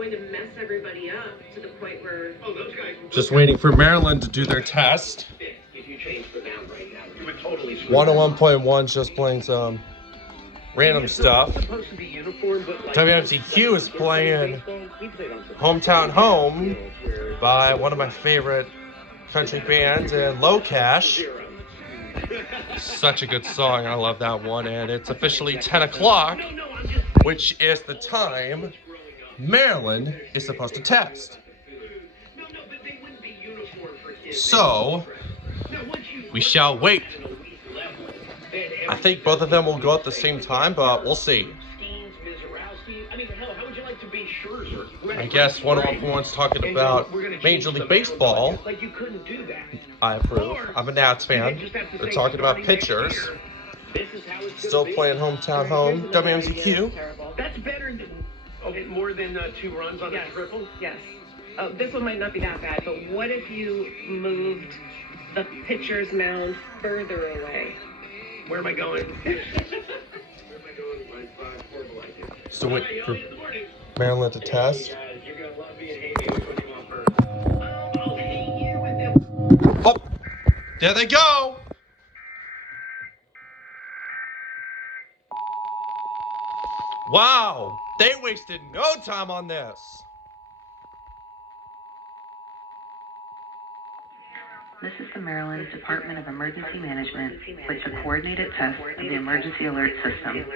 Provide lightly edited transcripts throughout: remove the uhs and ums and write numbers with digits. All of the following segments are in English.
going to mess everybody up to the point where... Oh, those guys... Just waiting for Maryland to do their test. If you change the down right now, you would totally... 101.1's just playing some random stuff. WMZQ is playing Hometown Home by one of my favorite country bands, and Low Cash. Such a good song. I love that one. And it's officially 10 o'clock, which is the time Maryland is supposed to test. So, we shall wait. I think both of them will go at the same time, but we'll see. I guess one of them wants talking about Major League Baseball. I approve. I'm a Nats fan. They're talking about pitchers. Still playing Hometown Home. WMZQ. That's better than more than 2 runs on the triple? Yes. Oh, this one might not be that bad, but what if you moved the pitcher's mound further away? Where am I going? So wait for Maryland to test. Oh, there they go. Wow, they wasted no time on this. This is the Maryland Department of Emergency Management with the coordinated test of the emergency alert system.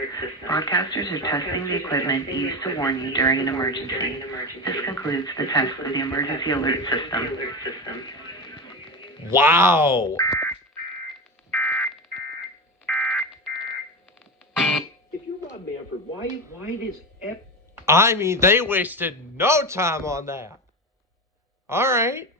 Broadcasters are testing the equipment used to warn you during an emergency. This concludes the test of the emergency alert system. Wow. If you're Rob Manfred, why does I mean, they wasted no time on that. All right.